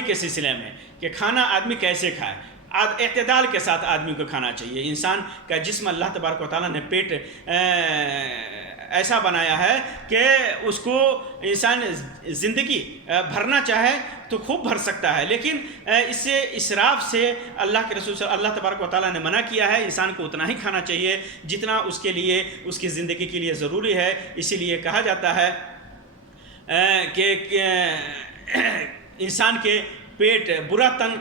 کے سلسلے میں کہ کھانا آدمی کیسے کھائے، اعتدال کے ساتھ آدمی کو کھانا چاہیے۔ انسان کا جسم اللہ تبارک و تعالیٰ نے پیٹ ایسا بنایا ہے کہ اس کو انسان زندگی بھرنا چاہے تو خوب بھر سکتا ہے، لیکن اس سے اسراف سے اللہ کے رسول اللہ تبارک و تعالیٰ نے منع کیا ہے۔ انسان کو اتنا ہی کھانا چاہیے جتنا اس کے لیے، اس کی زندگی کے لیے ضروری ہے۔ اسی لیے کہا جاتا ہے کہ انسان کے پیٹ برا تن،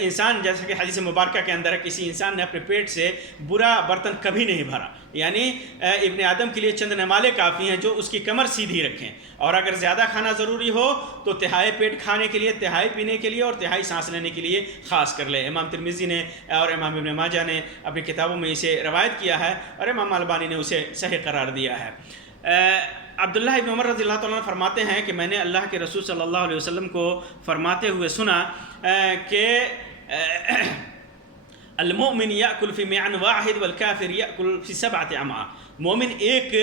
انسان جیسا کہ حدیث مبارکہ کے اندر ہے، کسی انسان نے اپنے پیٹ سے برا برتن کبھی نہیں بھرا، یعنی ابن آدم کے لیے چند نمالے کافی ہیں جو اس کی کمر سیدھی رکھیں، اور اگر زیادہ کھانا ضروری ہو تو تہائی پیٹ کھانے کے لیے، تہائی پینے کے لیے اور تہائی سانس لینے کے لیے خاص کر لے۔ امام ترمذی نے اور امام ابن ماجہ نے اپنی کتابوں میں اسے روایت کیا ہے، اور امام البانی نے اسے صحیح قرار دیا ہے۔ عبداللہ ابن عمر رضی اللہ تعالیٰ عنہ فرماتے ہیں کہ میں نے اللہ کے رسول صلی اللہ علیہ وسلم کو فرماتے ہوئے سنا کہ المؤمن یأکل فی معن واحد والکافر یأکل فی سبعۃ امعاء، مومن ایک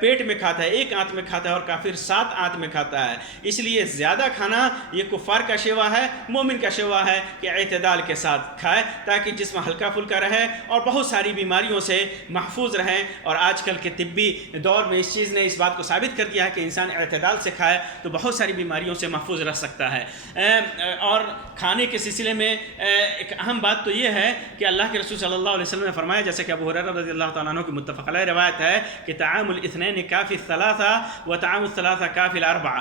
پیٹ میں کھاتا ہے، ایک آنت میں کھاتا ہے، اور کافر 7 آنت میں کھاتا ہے۔ اس لیے زیادہ کھانا یہ کفار کا شیوا ہے، مومن کا شیوا ہے کہ اعتدال کے ساتھ کھائے تاکہ جسم ہلکا پھلکا رہے اور بہت ساری بیماریوں سے محفوظ رہیں۔ اور آج کل کے طبی دور میں اس چیز نے اس بات کو ثابت کر دیا ہے کہ انسان اعتدال سے کھائے تو بہت ساری بیماریوں سے محفوظ رہ سکتا ہے۔ اور کھانے کے سلسلے میں ایک اہم بات تو یہ ہے کہ اللہ کے رسول صلی اللہ علیہ وسلم نے فرمایا، جیسے کہ ابو ہریرہ رضی اللہ تعالیٰ عنہ کی متفق علیہ روایت ہے کہ طعام الاثنین کافی الثلاثہ و طعام الثلاثہ کافی الاربعہ،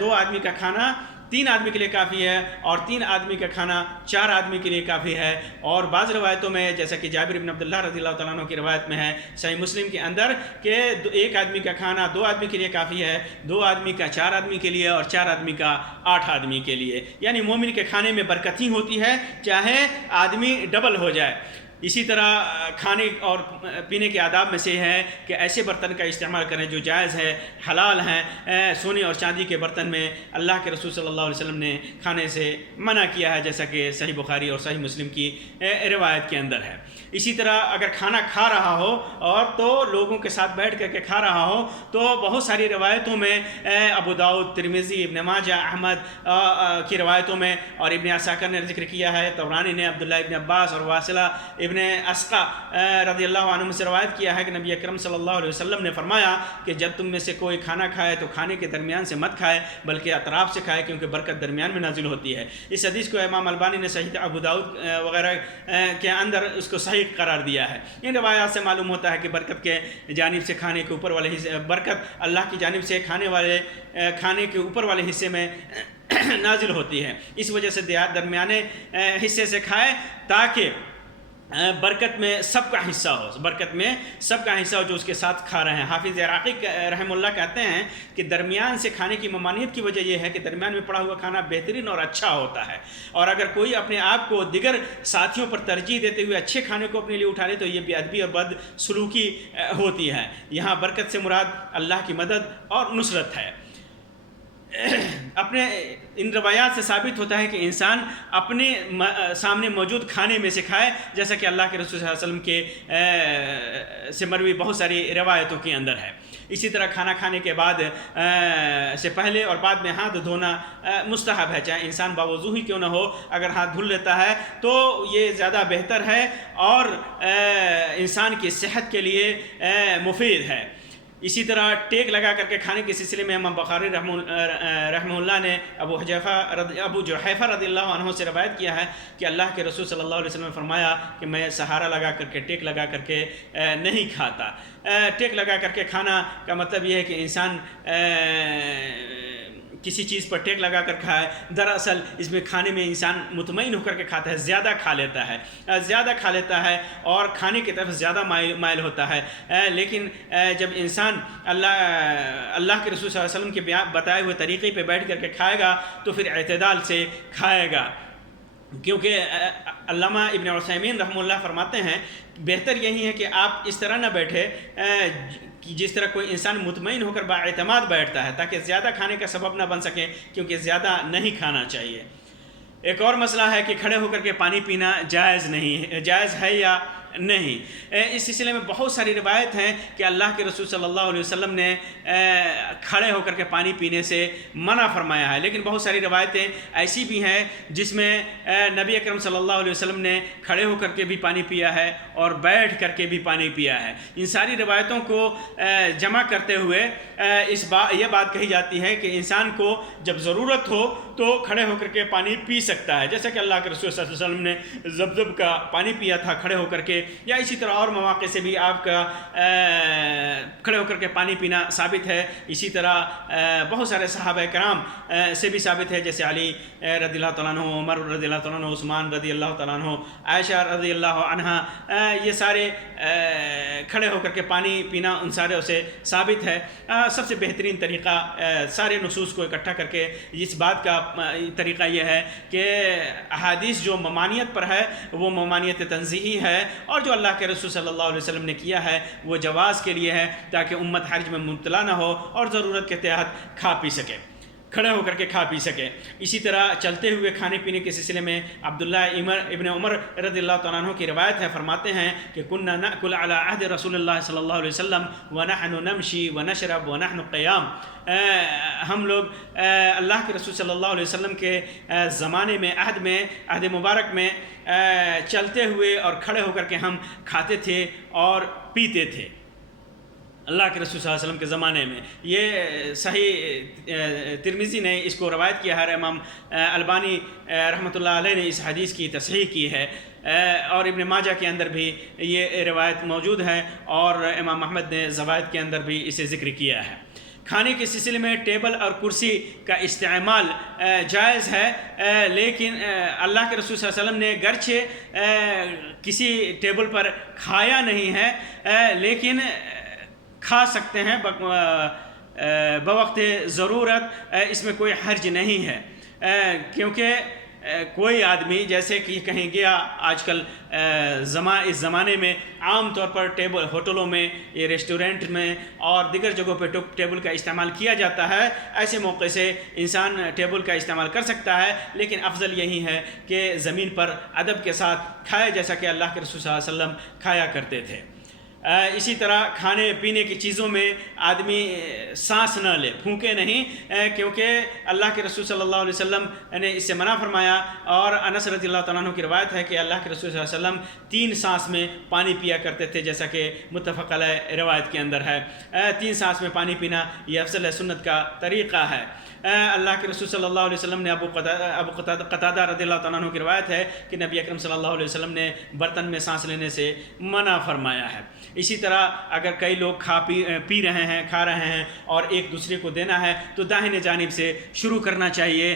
2 آدمی کا کھانا 3 آدمی کے لیے کافی ہے، اور 3 آدمی کا کھانا 4 آدمی کے لیے کافی ہے۔ اور بعض روایتوں میں جیسا کہ جابر بن عبداللہ رضی اللہ تعالیٰ عنہ کی روایت میں ہے صحیح مسلم کے اندر کہ 1 آدمی کا کھانا 2 آدمی کے لیے کافی ہے، 2 آدمی کا 4 آدمی کے لیے، اور 4 آدمی کا 8 آدمی کے لیے۔ یعنی مومن کے کھانے میں برکت ہی ہوتی ہے چاہے آدمی ڈبل ہو جائے۔ اسی طرح کھانے اور پینے کے آداب میں سے ہے کہ ایسے برتن کا استعمال کریں جو جائز ہے، حلال ہیں۔ سونے اور چاندی کے برتن میں اللہ کے رسول صلی اللہ علیہ وسلم نے کھانے سے منع کیا ہے، جیسا کہ صحیح بخاری اور صحیح مسلم کی روایت کے اندر ہے۔ اسی طرح اگر کھانا کھا رہا ہو اور تو لوگوں کے ساتھ بیٹھ کر کے کھا رہا ہو تو بہت ساری روایتوں میں ابو داؤد، ترمذی، ابن ماجہ، احمد کی روایتوں میں، اور ابن عساکر نے ذکر کیا ہے، طبرانی نے عبداللہ ابن عباس اور واصلہ ابن اسقا رضی اللہ عنہ سے روایت کیا ہے کہ نبی اکرم صلی اللہ علیہ وسلم نے فرمایا کہ جب تم میں سے کوئی کھانا کھائے تو کھانے کے درمیان سے مت کھائے بلکہ اطراف سے کھائے، کیونکہ برکت درمیان میں نازل ہوتی ہے۔ اس حدیث کو امام البانی نے صحیح ابو داؤد وغیرہ کے اندر اس کو صحیح قرار دیا ہے۔ ان روایات سے معلوم ہوتا ہے کہ برکت کے جانب سے کھانے کے اوپر والے حصے، برکت اللہ کی جانب سے کھانے کے اوپر والے حصے میں نازل ہوتی ہے۔ اس وجہ سے درمیانے حصے سے کھائے تاکہ برکت میں سب کا حصہ ہو، برکت میں سب کا حصہ ہو جو اس کے ساتھ کھا رہے ہیں۔ حافظ عراقی رحمہ اللہ کہتے ہیں کہ درمیان سے کھانے کی ممانعت کی وجہ یہ ہے کہ درمیان میں پڑا ہوا کھانا بہترین اور اچھا ہوتا ہے، اور اگر کوئی اپنے آپ کو دیگر ساتھیوں پر ترجیح دیتے ہوئے اچھے کھانے کو اپنے لیے اٹھا لے تو یہ بے ادبی اور بد سلوکی ہوتی ہے۔ یہاں برکت سے مراد اللہ کی مدد اور نصرت ہے۔ اپنے ان روایات سے ثابت ہوتا ہے کہ انسان اپنے سامنے موجود کھانے میں سے کھائے، جیسا کہ اللہ کے رسول صلی اللہ علیہ وسلم کے سے مروی بہت ساری روایتوں کے اندر ہے۔ اسی طرح کھانا کھانے کے بعد سے پہلے اور بعد میں ہاتھ دھونا مستحب ہے، چاہے انسان باوضو ہی کیوں نہ ہو، اگر ہاتھ دھل لیتا ہے تو یہ زیادہ بہتر ہے اور انسان کی صحت کے لیے مفید ہے۔ اسی طرح ٹیک لگا کر کے کھانے کے سلسلے میں امام بخاری رحمہ اللہ نے ابو جحیفہ رضی اللہ عنہ سے روایت کیا ہے کہ اللہ کے رسول صلی اللہ علیہ وسلم نے فرمایا کہ میں سہارا لگا کر کے، ٹیک لگا کر کے نہیں کھاتا۔ ٹیک لگا کر کے کھانا کا مطلب یہ ہے کہ انسان کسی چیز پر ٹیک لگا کر کھائے۔ دراصل اس میں کھانے میں انسان مطمئن ہو کر کے کھاتا ہے، زیادہ کھا لیتا ہے اور کھانے کی طرف زیادہ مائل ہوتا ہے۔ لیکن جب انسان اللہ کے رسول صلی اللہ علیہ وسلم کے بتائے ہوئے طریقے پہ بیٹھ کر کے کھائے گا تو پھر اعتدال سے کھائے گا، کیونکہ علامہ ابن عثیمین رحمہ اللہ فرماتے ہیں بہتر یہی ہے کہ آپ اس طرح نہ بیٹھے جس طرح کوئی انسان مطمئن ہو کر بااعتماد بیٹھتا ہے، تاکہ زیادہ کھانے کا سبب نہ بن سکے، کیونکہ زیادہ نہیں کھانا چاہیے۔ ایک اور مسئلہ ہے کہ کھڑے ہو کر کے پانی پینا جائز ہے یا نہیں۔ اس سلسلے میں بہت ساری روایت ہیں کہ اللہ کے رسول صلی اللہ علیہ وسلم نے کھڑے ہو کر کے پانی پینے سے منع فرمایا ہے، لیکن بہت ساری روایتیں ایسی بھی ہیں جس میں نبی اکرم صلی اللہ علیہ وسلم نے کھڑے ہو کر کے بھی پانی پیا ہے اور بیٹھ کر کے بھی پانی پیا ہے۔ ان ساری روایتوں کو جمع کرتے ہوئے یہ بات کہی جاتی ہے کہ انسان کو جب ضرورت ہو تو کھڑے ہو کر کے پانی پی سکتا ہے، جیسا کہ اللہ کے رسول صلی اللہ علیہ وسلم نے زمزم کا پانی پیا تھا کھڑے ہو کر کے، یا اسی طرح اور مواقع سے بھی آپ کا کھڑے ہو کر کے پانی پینا ثابت ہے۔ اسی طرح بہت سارے صحابہ کرام سے بھی ثابت ہے، جیسے علی رضی اللہ تعالیٰ عنہ، عمر رضی اللہ تعالیٰ عنہ، عثمان رضی اللہ تعالیٰ عنہ، عائشہ رضی اللہ عنہا، یہ سارے کھڑے ہو کر کے پانی پینا ان سارے سے ثابت ہے۔ سب سے بہترین طریقہ سارے نصوص کو اکٹھا کر کے اس بات کا طریقہ یہ ہے کہ احادیث جو ممانعت پر ہے وہ ممانعت تنزیہی ہے، اور جو اللہ کے رسول صلی اللہ علیہ وسلم نے کیا ہے وہ جواز کے لیے ہے، تاکہ امت حرج میں مبتلا نہ ہو اور ضرورت کے تحت کھا پی سکے، کھڑے ہو کر کے کھا پی سکے۔ اسی طرح چلتے ہوئے کھانے پینے کے سلسلے میں عبداللہ ابن عمر رضی اللہ تعالیٰ عنہ کی روایت ہے، فرماتے ہیں کہ كنا نأكل على عهد رسول اللہ صلی اللہ علیہ وسلم ونحن نمشي ونشرب ونحن قیام، ہم لوگ اللہ کے رسول صلی اللہ علیہ وسلم کے زمانے میں، عہد مبارک میں چلتے ہوئے اور کھڑے ہو کر کے ہم کھاتے تھے اور پیتے تھے اللہ کے رسول صلی اللہ علیہ وسلم کے زمانے میں۔ یہ صحیح ترمذی نے اس کو روایت کیا ہے، امام البانی رحمۃ اللہ علیہ نے اس حدیث کی تصحیح کی ہے، اور ابن ماجہ کے اندر بھی یہ روایت موجود ہے، اور امام احمد نے زوائد کے اندر بھی اسے ذکر کیا ہے۔ کھانے کے سلسلے میں ٹیبل اور کرسی کا استعمال جائز ہے، لیکن اللہ کے رسول صلی اللہ علیہ وسلم نے گرچہ کسی ٹیبل پر کھایا نہیں ہے، لیکن کھا سکتے ہیں بوقت ضرورت، اس میں کوئی حرج نہیں ہے، کیونکہ کوئی آدمی جیسے کہ کہیں گیا آج کل اس زمانے میں عام طور پر ٹیبل ہوٹلوں میں، یہ ریسٹورنٹ میں اور دیگر جگہوں پہ ٹیبل کا استعمال کیا جاتا ہے، ایسے موقع سے انسان ٹیبل کا استعمال کر سکتا ہے، لیکن افضل یہی ہے کہ زمین پر ادب کے ساتھ کھائے، جیسا کہ اللہ کے رسول صلی اللہ علیہ وسلم کھایا کرتے تھے۔ اسی طرح کھانے پینے کی چیزوں میں آدمی سانس نہ لے، پھونکے نہیں، کیونکہ اللہ کے رسول صلی اللہ علیہ وسلم نے اس سے منع فرمایا، اور انس رضی اللہ تعالیٰ عنہ کی روایت ہے کہ اللہ کے رسول صلی اللہ علیہ وسلم 3 سانس میں پانی پیا کرتے تھے، جیسا کہ متفق علیہ روایت کے اندر ہے۔ 3 سانس میں پانی پینا یہ افضل سنت کا طریقہ ہے۔ اللہ کے رسول صلی اللہ علیہ وسلم نے ابو قتادہ رضی اللہ تعالیٰ عنہ کی روایت ہے کہ نبی اکرم صلی اللہ علیہ وسلم نے برتن میں سانس لینے سے منع فرمایا ہے۔ اسی طرح اگر کئی لوگ پی رہے ہیں، کھا رہے ہیں اور ایک دوسرے کو دینا ہے تو داہنے جانب سے شروع کرنا چاہیے،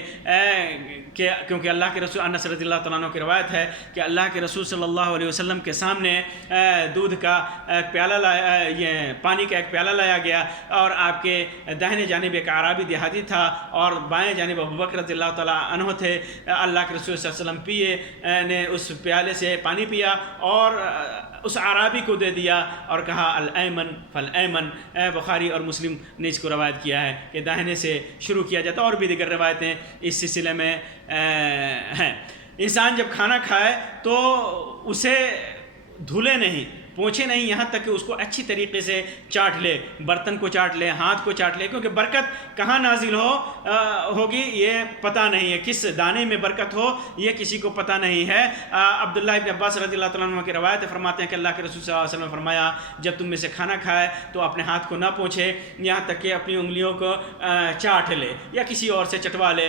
کیونکہ اللہ کے رسول انس رضی اللہ تعالیٰ عنہ کی روایت ہے کہ اللہ کے رسول صلی اللہ علیہ وسلم کے سامنے دودھ کا پیالہ پانی کا ایک پیالہ لایا گیا، اور آپ کے داہنے جانب ایک اعرابی دیہاتی تھا اور بائیں جانب ابوبکر رضی اللہ تعالیٰ عنہ تھے۔ اللہ کے رسول صلی اللہ علیہ وسلم نے اس پیالے سے پانی پیا اور اس اعرابی کو دے دیا اور کہا الایمن فالایمن۔ بخاری اور مسلم نے اس کو روایت کیا ہے کہ داہنے سے شروع کیا جاتا، اور بھی دیگر روایتیں اس سلسلے میں ہیں۔ انسان جب کھانا کھائے تو اسے دھلے نہیں، پوچھے نہیں، یہاں تک کہ اس کو اچھی طریقے سے چاٹ لے، برتن کو چاٹ لے، ہاتھ کو چاٹ لے، کیونکہ برکت کہاں نازل ہوگی یہ پتہ نہیں ہے، کس دانے میں برکت ہو یہ کسی کو پتہ نہیں ہے۔ عبداللہ ابن عباس رضی اللہ تعالیٰ عنہ کی روایت فرماتے ہیں کہ اللہ کے رسول صلی اللہ علیہ وسلم نے فرمایا جب تم میں سے کھانا کھائے تو اپنے ہاتھ کو نہ پوچھے، یہاں تک کہ اپنی انگلیوں کو چاٹ لے یا کسی اور سے چٹوا لے،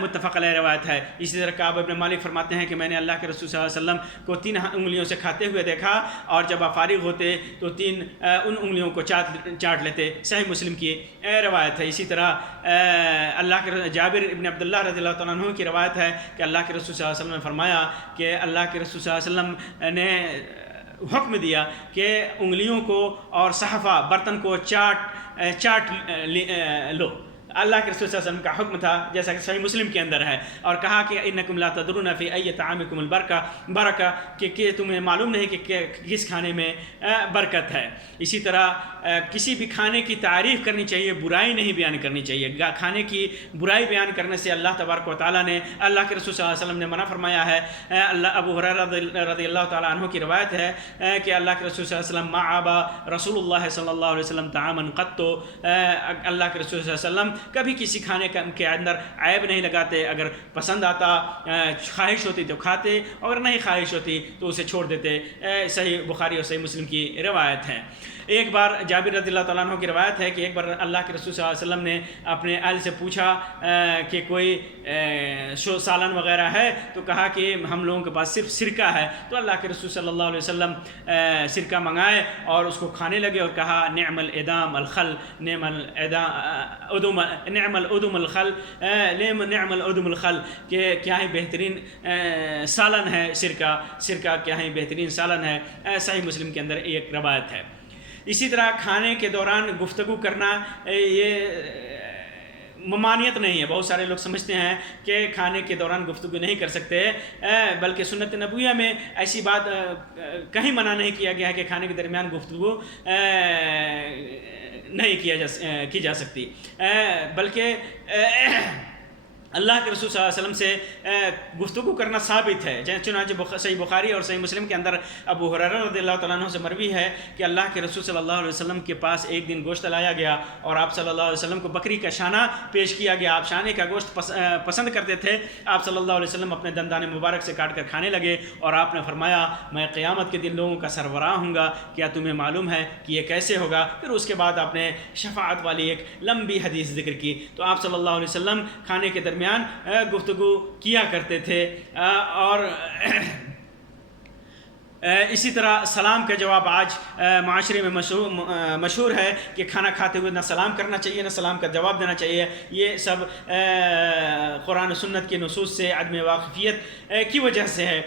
متفق علیہ روایت ہے۔ اسی طرح کعب ابن مالک فرماتے ہیں کہ میں نے اللہ کے رسول صلی اللہ علیہ وسلم کو 3 انگلیوں سے کھاتے ہوئے دیکھا، اور جب آپ فارغ ہوتے تو 3 ان انگلیوں کو چاٹ لیتے، صحیح مسلم کی روایت ہے۔ اسی طرح اللہ کے جابر ابن عبداللہ رضی اللہ تعالیٰ عنہ کی روایت ہے کہ اللہ کے رسول صلی اللہ علیہ وسلم نے فرمایا کہ اللہ کے رسول صلی اللہ علیہ وسلم نے حکم دیا کہ انگلیوں کو اور صحفہ برتن کو چاٹ لو، اللہ کے رسول صلی اللہ علیہ وسلم کا حکم تھا جیسا کہ صحیح مسلم کے اندر ہے، اور کہا کہ انکم لا تدرون فی ای طعامکم البرکہ کہ تمہیں معلوم نہیں کہ کس کھانے میں برکت ہے۔ اسی طرح کسی بھی کھانے کی تعریف کرنی چاہیے، برائی نہیں بیان کرنی چاہیے۔ کھانے کی برائی بیان کرنے سے اللہ تبارک و تعالیٰ نے، اللہ کے رسول صلی اللہ علیہ وسلم نے منع فرمایا ہے۔ ابو ہریرہ رضی اللہ تعالیٰ عنہ کی روایت ہے کہ اللہ کے رسول صلی اللہ علیہ وسلم ما عاب رسول اللہ صلی اللہ علیہ وسلم طعاما قط، اللہ کے رسول صلی اللہ علیہ وسلم کبھی کسی کھانے کے اندر عیب نہیں لگاتے، اگر پسند آتا، خواہش ہوتی تو کھاتے، اور نہیں خواہش ہوتی تو اسے چھوڑ دیتے۔ صحیح بخاری اور صحیح مسلم کی روایت ہے۔ ایک بار جابر رضی اللہ تعالیٰ عنہ کی روایت ہے کہ ایک بار اللہ کے رسول صلی اللہ علیہ وسلم نے اپنے اہل سے پوچھا کہ کوئی سالن وغیرہ ہے، تو کہا کہ ہم لوگوں کے پاس صرف سرکہ ہے۔ تو اللہ کے رسول صلی اللہ علیہ وسلم سرکہ منگائے اور اس کو کھانے لگے، اور کہا نعم الادام الخل، نعم الادم الخل، نعم الادم الخل، کہ کیا ہی بہترین سالن ہے سرکہ کیا ہی بہترین سالن ہے۔ صحیح مسلم کے اندر ایک روایت ہے۔ اسی طرح کھانے کے دوران گفتگو کرنا یہ ممانعت نہیں ہے۔ بہت سارے لوگ سمجھتے ہیں کہ کھانے کے دوران گفتگو نہیں کر سکتے، بلکہ سنت نبویہ میں ایسی بات کہیں منع نہیں کیا گیا ہے کہ کھانے کے درمیان گفتگو نہیں کی جا سکتی، بلکہ اللہ کے رسول صلی اللہ علیہ وسلم سے گفتگو کرنا ثابت ہے۔ چنانچہ صحیح بخاری اور صحیح مسلم کے اندر ابو ہریرہ رضی اللہ تعالیٰ عنہ سے مروی ہے کہ اللہ کے رسول صلی اللہ علیہ وسلم کے پاس ایک دن گوشت لایا گیا، اور آپ صلی اللہ علیہ وسلم کو بکری کا شانہ پیش کیا گیا۔ آپ شانے کا گوشت پسند کرتے تھے۔ آپ صلی اللہ علیہ وسلم اپنے دندان مبارک سے کاٹ کر کھانے لگے، اور آپ نے فرمایا میں قیامت کے دن لوگوں کا سربراہ ہوں گا، کیا تمہیں معلوم ہے کہ یہ کیسے ہوگا؟ پھر اس کے بعد آپ نے شفاعت والی ایک لمبی حدیث ذکر کی۔ تو آپ صلی اللہ علیہ وسلم کھانے کے درمیان گفتگو کیا کرتے تھے۔ اور اسی طرح سلام کا جواب آج معاشرے میں مشہور ہے کہ کھانا کھاتے ہوئے نہ سلام کرنا چاہیے، نہ سلام کا جواب دینا چاہیے۔ یہ سب قرآن و سنت کے نصوص سے عدم واقفیت کی وجہ سے ہے۔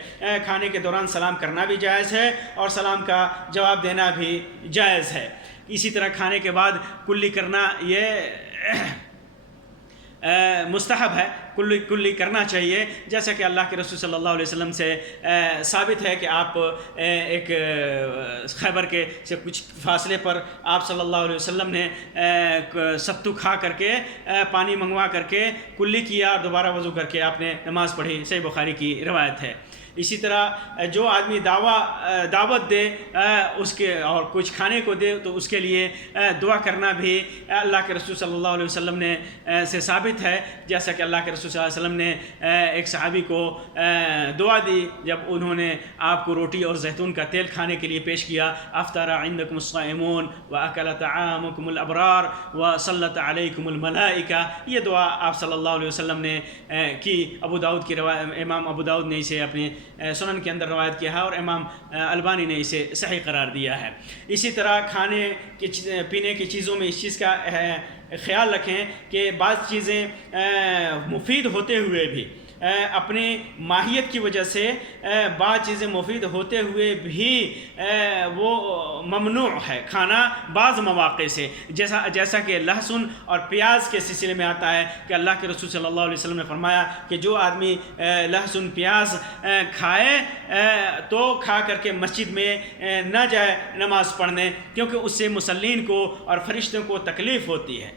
کھانے کے دوران سلام کرنا بھی جائز ہے، اور سلام کا جواب دینا بھی جائز ہے۔ اسی طرح کھانے کے بعد کلی کرنا یہ مستحب ہے، کلی کرنا چاہیے، جیسا کہ اللہ کے رسول صلی اللہ علیہ وسلم سے ثابت ہے کہ آپ ایک خیبر کے سے کچھ فاصلے پر آپ صلی اللہ علیہ وسلم نے ستو کھا کر کے پانی منگوا کر کے کلی کیا، اور دوبارہ وضو کر کے آپ نے نماز پڑھی۔ صحیح بخاری کی روایت ہے۔ اسی طرح جو آدمی دعوت دے اس کے اور کچھ کھانے کو دے تو اس کے لیے دعا کرنا بھی اللہ کے رسول صلی اللہ علیہ وسلم نے سے ثابت ہے، جیسا کہ اللہ کے رسول صلی اللہ علیہ وسلم نے ایک صحابی کو دعا دی جب انہوں نے آپ کو روٹی اور زیتون کا تیل کھانے کے لیے پیش کیا۔ افطر عندکم الصائمون واکل طعامکم الابرار وصلت علیکم الملائکہ، یہ دعا آپ صلی اللہ علیہ وسلم نے کی۔ ابو داؤد کی روایت، امام ابو داؤد نے اسے اپنے سنن کے اندر روایت کیا ہے، اور امام البانی نے اسے صحیح قرار دیا ہے۔ اسی طرح کھانے پینے کی چیزوں میں اس چیز کا خیال رکھیں کہ بعض چیزیں مفید ہوتے ہوئے بھی اپنی ماہیت کی وجہ سے بعض چیزیں مفید ہوتے ہوئے بھی وہ ممنوع ہے کھانا بعض مواقع سے، جیسا کہ لہسن اور پیاز کے سلسلے میں آتا ہے کہ اللہ کے رسول صلی اللہ علیہ وسلم نے فرمایا کہ جو آدمی لہسن پیاز کھائے تو کھا کر کے مسجد میں نہ جائے نماز پڑھنے، کیونکہ اس سے مصلین کو اور فرشتوں کو تکلیف ہوتی ہے۔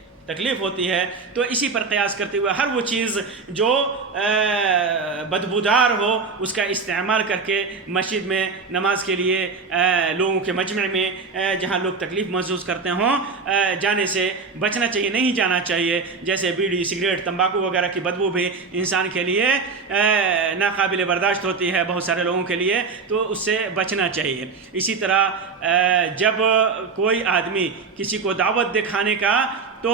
تو اسی پر قیاس کرتے ہوئے ہر وہ چیز جو بدبودار ہو اس کا استعمال کر کے مسجد میں نماز کے لیے لوگوں کے مجمع میں جہاں لوگ تکلیف محسوس کرتے ہوں جانے سے بچنا چاہیے، نہیں جانا چاہیے۔ جیسے بیڑی، سگریٹ، تمباکو وغیرہ کی بدبو بھی انسان کے لیے ناقابل برداشت ہوتی ہے بہت سارے لوگوں کے لیے، تو اس سے بچنا چاہیے۔ اسی طرح جب کوئی آدمی کسی کو دعوت دے کھانے کا تو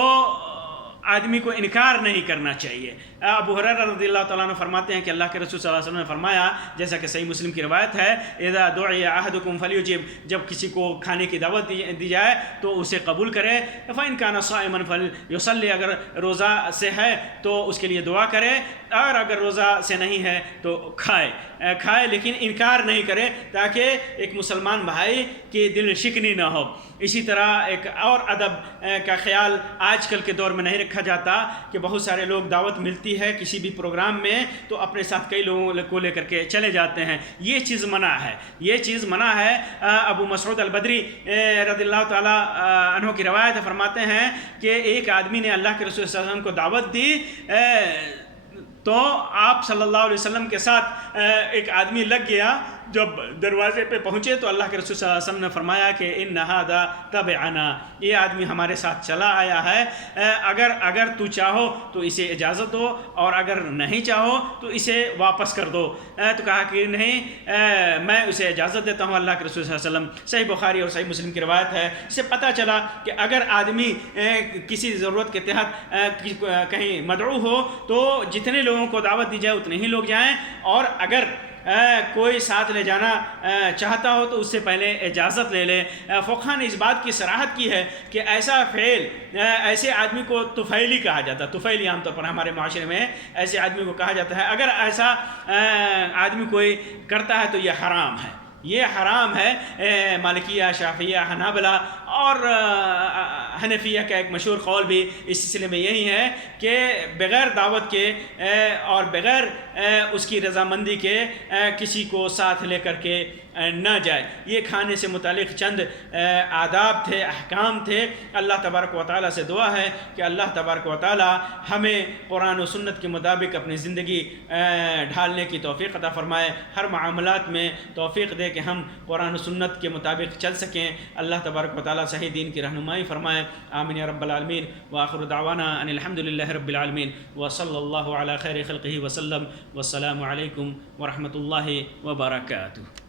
آدمی کو انکار نہیں کرنا چاہیے۔ ابو ہریرہ رضی اللہ تعالیٰ عنہ فرماتے ہیں کہ اللہ کے رسول صلی اللہ علیہ وسلم نے فرمایا، جیسا کہ صحیح مسلم کی روایت ہے، اذا دعی احدکم فلیجب، جب کسی کو کھانے کی دعوت دی جائے تو اسے قبول کرے۔ فإن كان صائما فليصلي، اگر روزہ سے ہے تو اس کے لیے دعا کرے، اور اگر روزہ سے نہیں ہے تو کھائے لیکن انکار نہیں کرے، تاکہ ایک مسلمان بھائی کی دل شکنی نہ ہو۔ اسی طرح ایک اور ادب کا خیال آج کل کے دور میں نہیں رکھا دیکھا جاتا کہ بہت سارے لوگ دعوت ملتی ہے کسی بھی پروگرام میں تو اپنے ساتھ کئی لوگوں کو لے کر کے چلے جاتے ہیں. یہ چیز منع ہے، یہ چیز منع ہے. ابو مسعود البدری رضی اللہ تعالیٰ عنہ کی روایت فرماتے ہیں کہ ایک آدمی نے اللہ کے رسول صلی اللہ علیہ وسلم کو دعوت دی تو آپ صلی اللہ علیہ وسلم کے ساتھ ایک آدمی لگ گیا. جب دروازے پہ پہنچے تو اللہ کے رسول صلی اللہ علیہ وسلم نے فرمایا کہ ان ھذا تبعنا، یہ آدمی ہمارے ساتھ چلا آیا ہے، اگر تو چاہو تو اسے اجازت دو اور اگر نہیں چاہو تو اسے واپس کر دو. تو کہا کہ نہیں، میں اسے اجازت دیتا ہوں. اللہ کے رسول صلی اللہ علیہ وسلم، صحیح بخاری اور صحیح مسلم کی روایت ہے. اس سے پتہ چلا کہ اگر آدمی کسی ضرورت کے تحت کہیں مدعو ہو تو جتنے لوگوں کو دعوت دی جائے اتنے ہی لوگ جائیں، اور اگر کوئی ساتھ لے جانا چاہتا ہو تو اس سے پہلے اجازت لے لے. فقہاء نے اس بات کی صراحت کی ہے کہ ایسا فعل، ایسے آدمی کو طفیلی کہا جاتا ہے. طفیلی عام طور پر ہمارے معاشرے میں ایسے آدمی کو کہا جاتا ہے. اگر ایسا آدمی کوئی کرتا ہے تو یہ حرام ہے، یہ حرام ہے. مالکیہ، شافعیہ، حنابلہ اور حنفیہ کا ایک مشہور قول بھی اس سلسلے میں یہی ہے کہ بغیر دعوت کے اور بغیر اس کی رضامندی کے کسی کو ساتھ لے کر کے نہ جائے. یہ کھانے سے متعلق چند آداب تھے، احکام تھے. اللہ تبارک و تعالیٰ سے دعا ہے کہ اللہ تبارک و تعالیٰ ہمیں قرآن و سنت کے مطابق اپنی زندگی ڈھالنے کی توفیق عطا فرمائے، ہر معاملات میں توفیق دے کہ ہم قرآن و سنت کے مطابق چل سکیں. اللہ تبارک و تعالیٰ صحیح دین کی رہنمائی فرمائے. آمین یا رب العالمین. وآخر دعوانا ان الحمد للہ رب العالمین وصلی اللہ علی خیر خلقہ وسلم. والسلام علیکم ورحمۃ اللہ وبرکاتہ.